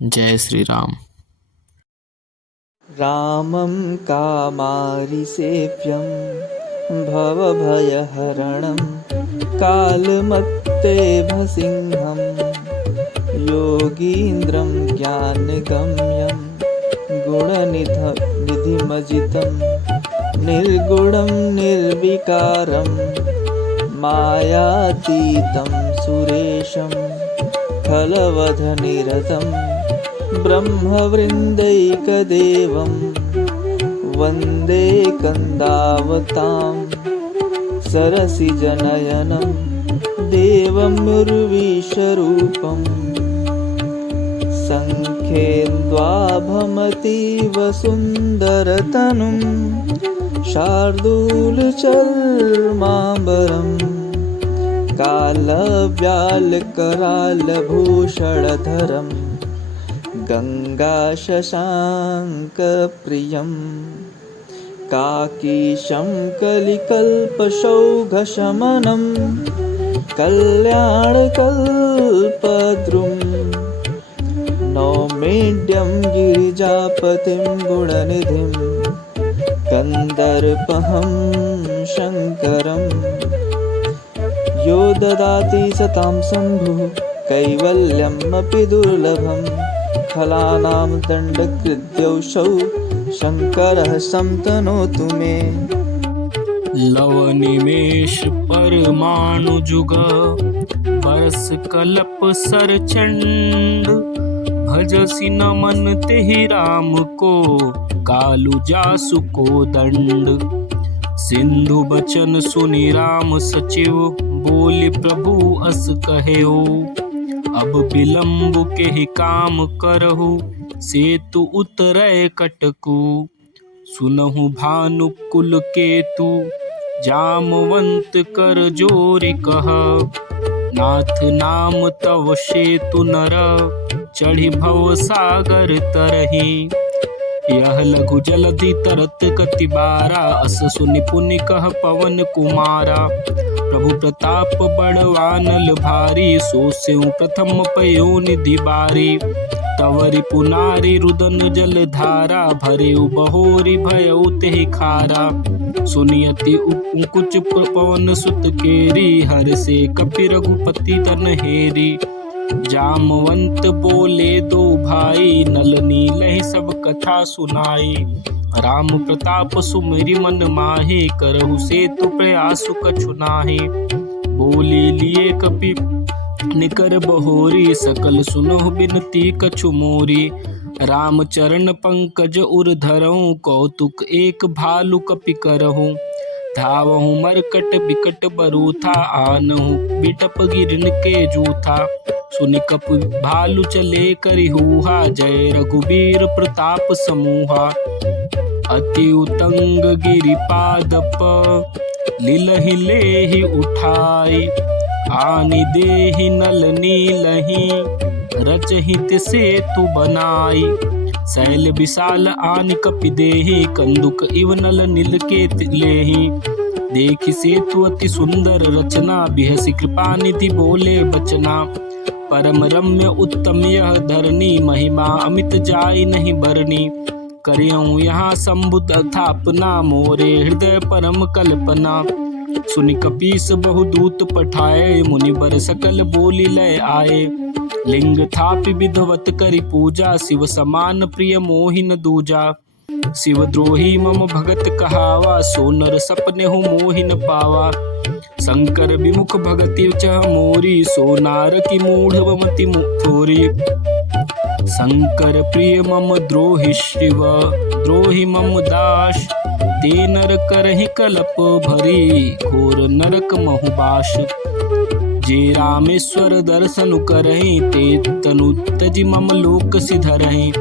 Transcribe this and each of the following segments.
जय श्री राम। रामं कामारिसेव्यं भवभयहरणं कालमत्तेभसिंहं योगीन्द्रं ज्ञानगम्यं गुणनिधिमजितं निर्गुणं निर्विकारं मायातीतं सुरेशं फलवधनिरतं ब्रह्मवृन्दैकदेवं वन्दे कन्दावतां सरसिजनयनं देवमुर्विश्वरूपं सङ्ख्येन्द्वाभमतीव सुन्दरतनुं शार्दूलचर्माम्बरं कालव्यालकरालभूषणधरं गङ्गाशशाङ्कप्रियं काकीशं कलिकल्पशौघशमनं कल्याणकल्पद्रुं नौमीड्यं गिरिजापतिं गुणनिधिं कन्दर्पहं शङ्करं यो ददाति सतां शम्भुः कैवल्यमपि दुर्लभं खलानां दण्डकृत्यौषौ शङ्करः संतनोतु मे। लवनिमेष परमाणु जुग बरस कल्प सरचंड भजसि नमन तेहि राम को कालु जासु को दंड। सिंधु बचन सुनि राम सचिव बोली प्रभु अस कहेऊ अब विलम्ब के ही काम करहु सेतु उतरै कटकु। सुनहु भानुकुल केतु जामवंत कर जोरि कह नाथ नाम तव सेतु नर चढ़ी भव सागर तरही। यह लघु जलधि तरत कति बारा अस सुनि पुनि कह पवन कुमारा। प्रभु प्रताप बड़वानल भारी सो स्यों प्रथम पयो निधि बारी। तवरि पुनारी रुदन जल धारा भरेउ बहोरी भयउ तेहि खारा। सुनियति कुच पवन सुत केरी हर से कपि रघुपति तन हेरी। जामवंत बोले दो भाई नल नीलहि सब कथा सुनाई। राम प्रताप सुमिरि मन माहि करहु सेतु प्रयासु कछु नाहि। बोले लिए कपि निकर बहोरी सकल सुनहु बिनती कछु मोरी। राम चरण पंकज उर धरहु कौतुक एक भालु कपि करहु। धावहु मरकट बिकट बरूथा आनहु बिटप गिरन के जूथा। सुनि कपि भालु चले करि हूहा जय रघुबीर प्रताप समूहा। अति उतंग गिरिपादप लीलहि लेहि उठाई। आनि देहि नल नीलहि रचहित सेतु बनाई। शैल विशाल आनि कपि देहि कंदुक इव नल नील के लेहि। देखि सेतु अति सुंदर रचना बिहसि कृपा निधि बोले बचना। परम रम्य उत्तम यह धरनी महिमा अमित जाय नहीं बरनी। करियऊँ यहाँ संबुद्ध अथापना मोरे हृदय परम कल्पना। सुनि कपीस बहुदूत पठाए मुनि बर सकल बोली लय आए। लिंग थापि विधवत करि पूजा शिव समान प्रिय मोहिन दूजा। शिव द्रोही मम भगत कहावा सो नर सपने हो मोहिन पावा। शंकर विमुख भगति चह मोरी सो नार की मूढ़ मति थोरी। शंकर प्रिय मम द्रोहि शिव द्रोहि मम दास। ते नर करहि कलप भरी घोर नरक महुबास। जे रामेश्वर दर्शन करहि ते तनु तजि मम लोक सिधरहि।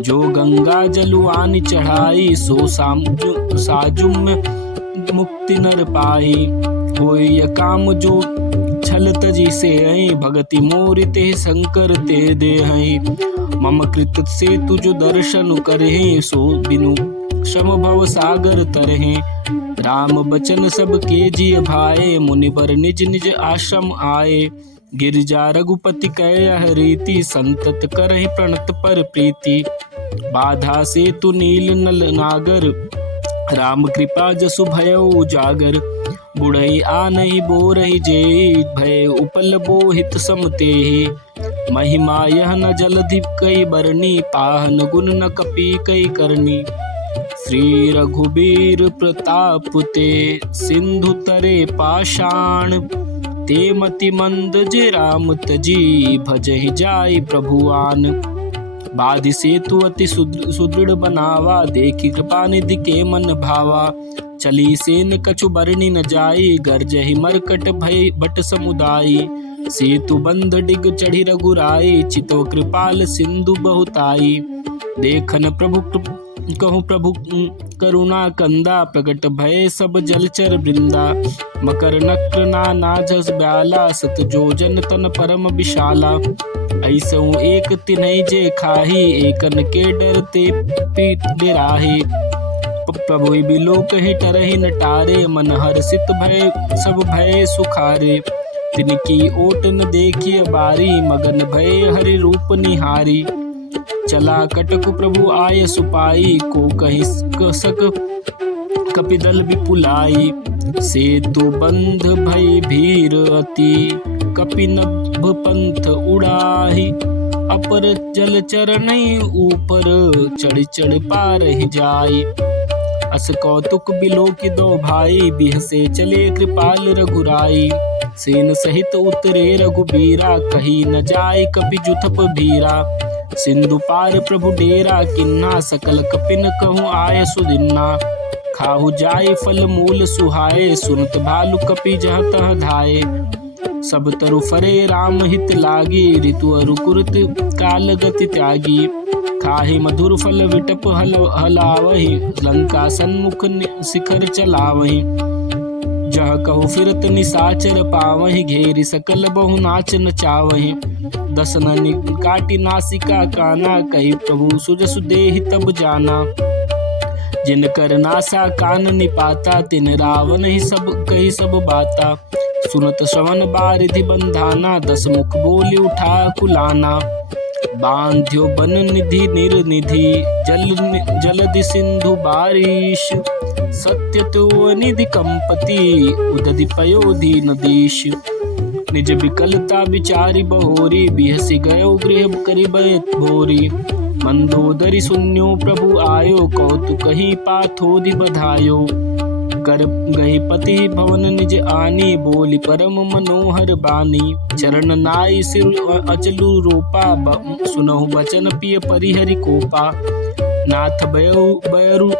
जो गंगा जलु आनि चढ़ाई सो साजुम मुक्ति नर पाई। होय काम जो छल तजि से भगति मोरि ते शंकर ते दे। मम कृत से तुझ दर्शन करहि सो बिनु श्रम भव सागर तरहि। राम बचन सब के जिय भाए मुनिवर निज निज आश्रम आए। गिरिजा रघुपति कह रीति, संतत करहि प्रणत पर प्रीति। बाधा से तु नील नल नागर, राम कृपा जसु भयो उजागर। बुढ़ई आनहि बोरहि जेहि, भय उपल बोहित समतेहि। महिमा यह न जलधि कई बरनी, पाहन गुण न कपि कई करनी। श्री रघुबीर प्रताप ते, सिंधु तरे पाषाण। ते मति मंद जे राम तजी, भजहि जाई प्रभुआन। बाधि सेतु अति सुदृढ़ बनावा, देखी कृपा निधि के मन भावा। चली सेन कछु बरनी न जाई, गरजहि मरकट भय बट समुदायी। सेतु बंध डिग चढ़ी रघुराई, चितो कृपाल सिंधु बहुताई। देखन प्रभु कहूँ प्रभु करुणा कंदा, प्रगट भय सब जलचर वृंदा। मकर नक्र नाना झस ब्याला, सत जोजन तन परम विशाला। ऐसहु एक तिन्हई जे खाही, एकन के डरते पीठ डेराही। प्रभु बिलो कहीं टरहि न टारे, मन हर्षित भय सब भय सुखारे। तिनकी ओट न देखिय बारी, मगन भय हरि रूप निहारी। चला कटकु प्रभु आय सुपाई, को कहि कसक कपिदल विपुलाई। सेतु बंध भय भीर अति, कपिनभ पंथ उड़ाही। अपर जल चरणै ऊपर, चढ़ चढ़ पार ही जाई। अस कौतुक बिलो की दो भाई, बिहसे चले कृपाल रघुराई। सेन सहित उतरे रघुबीरा, कही न जाय कपि जुथप भीरा। सिंधु पार प्रभु डेरा किन्ना, सकल कपिन कहूँ आय सुदिन्ना। खाहु जाय फल मूल सुहाए, सुनत भालु कपि जह तह धाये। सब तरु फरे राम हित लागी, ऋतु अरु कुरुत काल गति त्यागी। खाहि मधुर फल विटप हलावहि, लंका सन्मुख शिखर चलावहि। जह कहु फिरत निसाचर पावहि, घेरि सकल बहु नाच नचावहि। दसन काटी नासिका काना, कही प्रभु सुजसु देहि तब जाना। जिन कर नासा कान निपाता, तिन रावण ही सब कही सब बाता। सुनत श्रवण बारिधि बंधाना, दस मुख बोली उठा कुलाना। बांध्यो बन निधि निर्निधि, जलधि सिंधु बारिश। सत्य तो निधि कंपति, उदधि पयोधि नदीश। निज विकलता विचारी बहोरी, बिहसि गयो गृह करिबय भोरी। मंदोदरी सुन्यो प्रभु आयो, कौतुकहि पाथोधि बधायो। कर गहि पति भवन निज आनी, बोली परम मनोहर बानी। चरण नाई सिर अचलु रूपा, सुनहु बचन पिय परिहरि कोपा। नाथ बयरु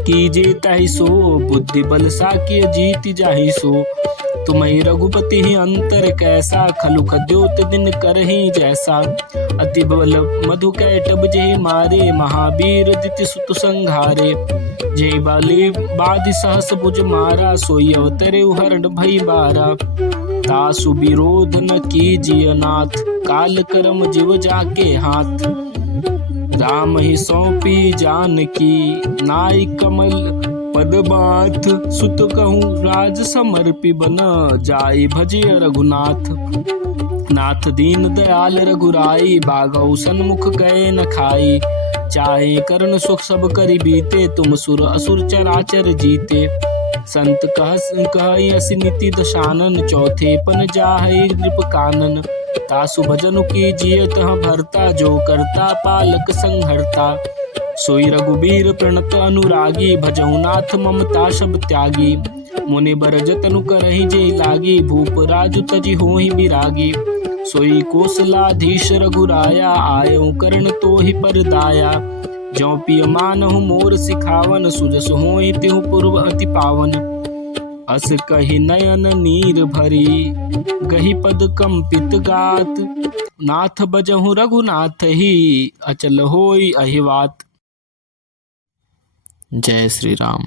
कीजे ताहि सो, बुद्धि बल साकिय जीति जाहि सो। तुम्हि रघुपति ही अंतर कैसा, खलु खद्योत दिन करहि जैसा। अति बल मधु कैटब जेहि मारे, महावीर दिति सुत संघारे। जेहि बाली बाधि सहस भुज मारा, सोई अवतरे हरण भई बारा। तासु विरोध न कीजिय नाथ, काल करम जीव जाके हाथ। राम ही सौंपी जानकी, नाई कमल पद बाथ। सुत कहूँ राज समर्पी बन, जाई भजिय रघुनाथ। नाथ दीन दयाल रघुराई, बागौ सन्मुख गए न खाई। चाहे करण सुख सब करि बीते, तुम सुर असुर चराचर जीते। संत कहहि असी नीति दशानन, चौथे पन जाहै नृप कानन। तासु भजनु कीजिए तह भरता, जो करता पालक संहरता। सोई रघुबीर प्रणत अनुरागी, भजहु नाथ ममता सब त्यागी। मुनि बर जतनु करहि जेहि लागी, भूप राजु तजि होहि बिरागी। सोई कोसलाधीश रघुराया, आयउ करण तोहि पर दाया। ज्यों पिय मानहु मोर सिखावन, सुजस होहि तिहु पूर्व अति पावन। अस कहि नयन नीर भरी, गहि पद कंपित गात। नाथ बजहु रघुनाथ ही, अचल होई अहिवात। जय श्री राम।